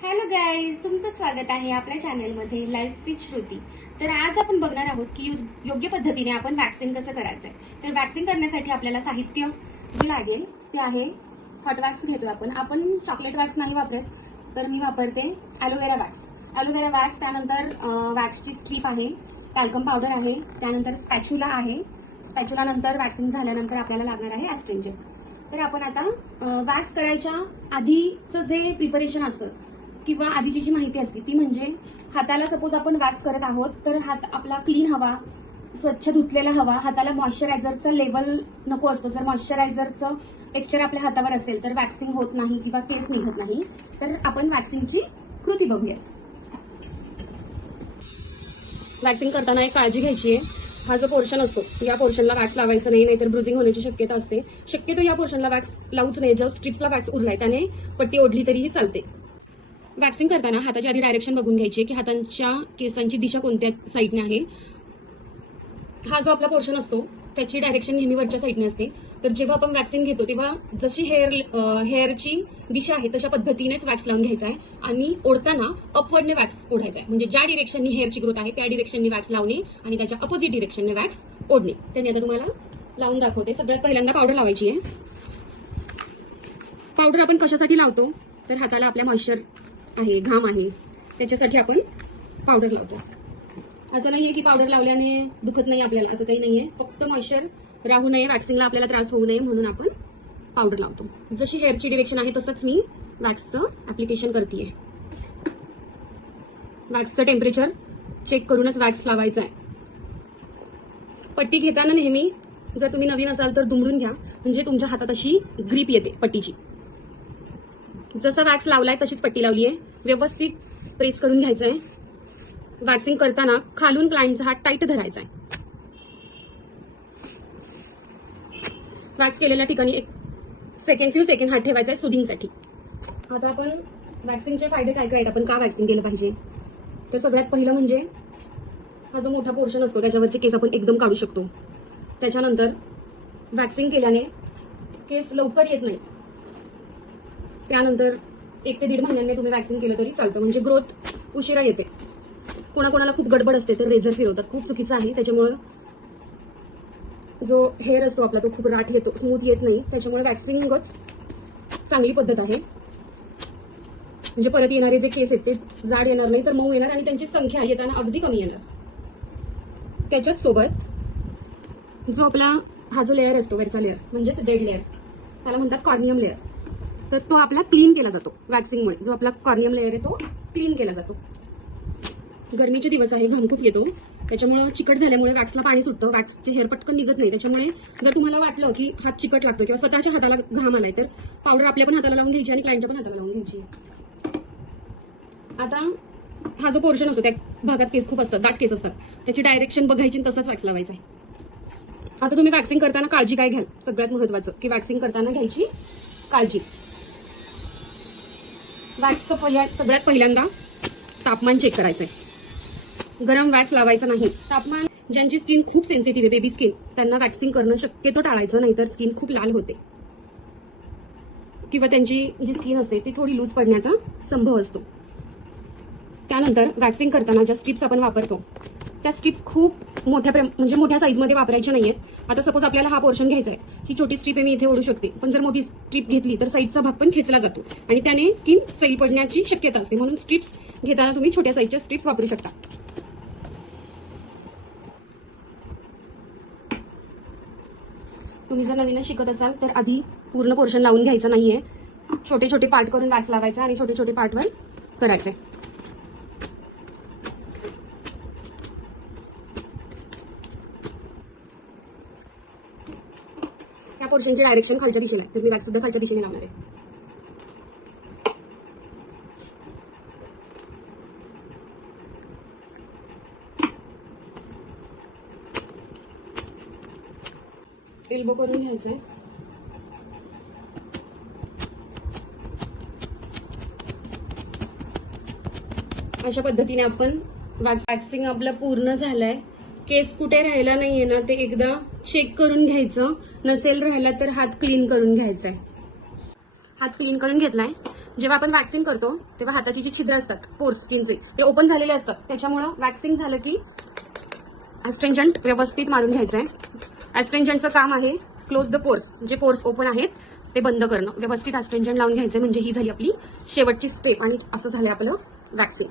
Hello guys, तुमचं स्वागत आहे आपल्या चॅनलमध्ये लाईफ विथ श्रुती. तर आज आपण बघणार आहोत की योग्य पद्धतीने आपण वॅक्सिंग कसं करायचंय. तर वॅक्सिंग करण्यासाठी आपल्याला साहित्य जे लागेल ते आहे हॉट वॅक्स घेतो आपण चॉकलेट वॅक्स नाही वापरत, तर मी वापरते ॲलोवेरा वॅक्स. त्यानंतर वॅक्सची स्ट्रीप आहे, टॅल्कम पावडर आहे, त्यानंतर स्पॅच्युला आहे. स्पॅच्युला नंतर वॅक्सिंग झाल्यानंतर आपल्याला लागणार आहे ॲस्टेंजन. तर आपण आता वॅक्स करायच्या आधीचं जे प्रिपरेशन असतं किंवा आधीची जी माहिती असते ती म्हणजे हाताला सपोज आपण वॅक्स करत आहोत तर हात आपला क्लीन हवा, स्वच्छ धुतलेला हवा. हाताला मॉइश्चरायझरचं लेवल नको असतो. जर मॉइश्चरायझरचं टेक्स्चर आपल्या हातावर असेल तर वॅक्सिंग होत नाही किंवा केस निघत नाही. तर आपण वॅक्सिंगची कृती बघूया. वॅक्सिंग करताना एक काळजी घ्यायची आहे. हा जो पोर्शन असतो या पोर्शनला वॅक्स लावायचं नाही, नाहीतर ब्रुझिंग होण्याची शक्यता असते. शक्यतो या पोर्शनला वॅक्स लावूच नाही. जर स्ट्रिप्सला वॅक्स उरलाय त्याने पट्टी ओढली तरीही चालते. वॅक्सिंग करताना हाताची आधी डायरेक्शन बघून घ्यायची की हातांच्या केसांची दिशा कोणत्या साईडने आहे. हा जो आपला पोर्शन असतो त्याची डायरेक्शन नेहमी वरच्या साईडने असते. तर जेव्हा आपण वॅक्सिंग घेतो तेव्हा जशी हेअरची दिशा आहे तशा पद्धतीनेच वॅक्स लावून घ्यायचा आहे आणि ओढताना अपवर्डने वॅक्स ओढायचा आहे. म्हणजे ज्या डिरेक्शननी हेअरची ग्रोथ आहे त्या डिरेक्शननी वॅक्स लावणे आणि त्याच्या अपोजिट डिरेक्शनने वॅक्स ओढणे. त्यांनी आता तुम्हाला लावून दाखवते. सगळ्यात पहिल्यांदा पावडर लावायची आहे. पावडर आपण कशासाठी लावतो तर हाताला आपल्या मॉइश्चर आहे, घाम आहे, त्याच्यासाठी आपण पावडर लावतो. असं नाहीये की पावडर लावल्याने दुखत नाही आपल्याला, असं काही नाहीये. फक्त मॉइश्चर राहू नये, वॅक्सिंगला आपल्याला त्रास होऊ नये म्हणून आपण पावडर लावतो. जशी हेअरची डिरेक्शन आहे तसंच मी वॅक्सचं ऍप्लिकेशन करतेय. वॅक्सचं टेम्परेचर चेक करूनच वॅक्स लावायचं आहे. पट्टी घेताना नेहमी जर तुम्ही नवीन असाल तर दुमडून घ्या, म्हणजे तुमच्या हातात अशी ग्रीप येते पट्टीची. जसं वॅक्स लावलाय तशीच पट्टी लावली आहे. व्यवस्थित प्रेस करून घ्यायचं आहे. वॅक्सिंग करताना खालून क्लायंटचा हात टाईट धरायचा आहे. वॅक्स केलेल्या ठिकाणी फ्यू सेकंड हात ठेवायचा आहे सुदिंगसाठी. आता आपण वॅक्सिंगचे फायदे काय आहेत, आपण का वॅक्सिंग केलं पाहिजे. तर सगळ्यात पहिलं म्हणजे हा जो मोठा पोर्शन असतो त्याच्यावरचे केस आपण एकदम काढू शकतो. त्याच्यानंतर वॅक्सिंग केल्याने केस लवकर येत नाही. त्यानंतर 1 ते 1.5 महिन्यांनी तुम्ही वॅक्सिंग केलं तरी चालतं, म्हणजे ग्रोथ उशिरा येते. कोणाकोणाला खूप गडबड असते तर रेझर फिरवतात, खूप चुकीचं आहे. त्याच्यामुळे जो हेअर असतो आपला तो खूप राठ येतो, स्मूथ येत नाही. त्याच्यामुळे वॅक्सिंगच चांगली पद्धत आहे. म्हणजे परत येणारे जे केस आहेत ते जाड येणार नाही तर मऊ येणार आणि त्यांची संख्या येताना अगदी कमी येणार. त्याच्याच सोबत जो आपला हा जो लेअर असतो वरचा लेअर म्हणजेच डेड लेअर, त्याला म्हणतात कॉर्नियम लेअर, तर तो आपला क्लीन केला जातो वॅक्सिंगमुळे. जो आपला कॉर्नियम लेअर आहे तो क्लीन केला जातो. गरमीचे दिवस आहे, घाम खूप येतो, त्याच्यामुळे चिकट झाल्यामुळे वॅक्सला पाणी सुटतं, वॅक्सचे हेअर पटकन निघत नाही. त्याच्यामुळे जर तुम्हाला वाटलं की हात चिकट लागतो किंवा स्वतःच्या हाताला घाम आलाय तर पावडर आपल्या पण हाताला लावून घ्यायची आणि क्लायंटच्या पण हाताला लावून घ्यायची. आता हा जो पोर्शन असतो त्या भागात केस खूप असतात, दाट केस असतात, त्याची डायरेक्शन बघायची तसंच वॅक्स लावायचं आहे. आता तुम्ही वॅक्सिंग करताना काळजी काय घ्याल, सगळ्यात महत्वाचं की वॅक्सिंग करताना घ्यायची काळजी. वॅक्सचं सगळ्यात पहिल्यांदा तापमान चेक करायचंय. गरम वॅक्स लावायचा नाही. तापमान, ज्यांची स्किन खूप सेन्सिटिव्ह आहे, बेबी स्किन, त्यांना वॅक्सिंग करणं शक्यतो टाळायचं, नाहीतर स्किन खूप लाल होते किंवा त्यांची जी स्किन असते ती थोडी लूज पडण्याचा संभव असतो. त्यानंतर वॅक्सिंग करताना ज्या स्ट्रिप्स आपण वापरतो त्या स्ट्रिप्स खूप मोठ्या साईजमध्ये वापरायच्या नाहीयेत. आता सपोज आपल्याला हा पोर्शन घ्यायचा आहे, ही छोटी स्ट्रिप आहे, मी इथे ओढू शकते, पण जर मोठी स्ट्रिप घेतली तर साईडचा भाग पण खेचला जातो आणि त्याने स्किन सैल पडण्याची शक्यता असते. म्हणून स्ट्रिप्स घेताना तुम्ही छोट्या साईजच्या स्ट्रिप्स वापरू शकता. तुम्ही जर नवीन शिकत असाल तर आधी पूर्ण पोर्शन लावून घ्यायचं नाहीये. छोटे छोटे पार्ट करून वॅक्स लावायचा आणि छोटे छोटे पार्टवर करायचे. या पोर्शनचे डायरेक्शन खालच्या दिशेला आहे, तर मी वॅक्स सुद्धा खालच्या दिशेने लावणार आहे. एल्बो करून घ्यायचंय. अशा पद्धतीने आपण वॅक्सिंग आपलं पूर्ण झालंय. केस कुठे राहिला नाहीये ना ते एकदा चेक करून घ्यायचं. नसेल राहिला तर हात क्लीन करून घ्यायचा. हात क्लीन करून घेतलाय. जेव्हा आपण वॅक्सिंग करतो तेव्हा हाताची जी छिद्र असतात पोर्स स्किनचे ते ओपन झालेले असतात, त्याच्यामुळं वॅक्सिंग झालं की ॲस्ट्रिंजंट व्यवस्थित मारून घ्यायचं आहे. ॲस्ट्रिंजंटचं काम आहे क्लोज द पोर्स, जे पोर्स ओपन आहेत ते बंद करणं. व्यवस्थित ॲस्ट्रिंजंट लावून घ्यायचं म्हणजे ही झाली आपली शेवटची स्टेप आणि असं झालं आपलं वॅक्सिंग.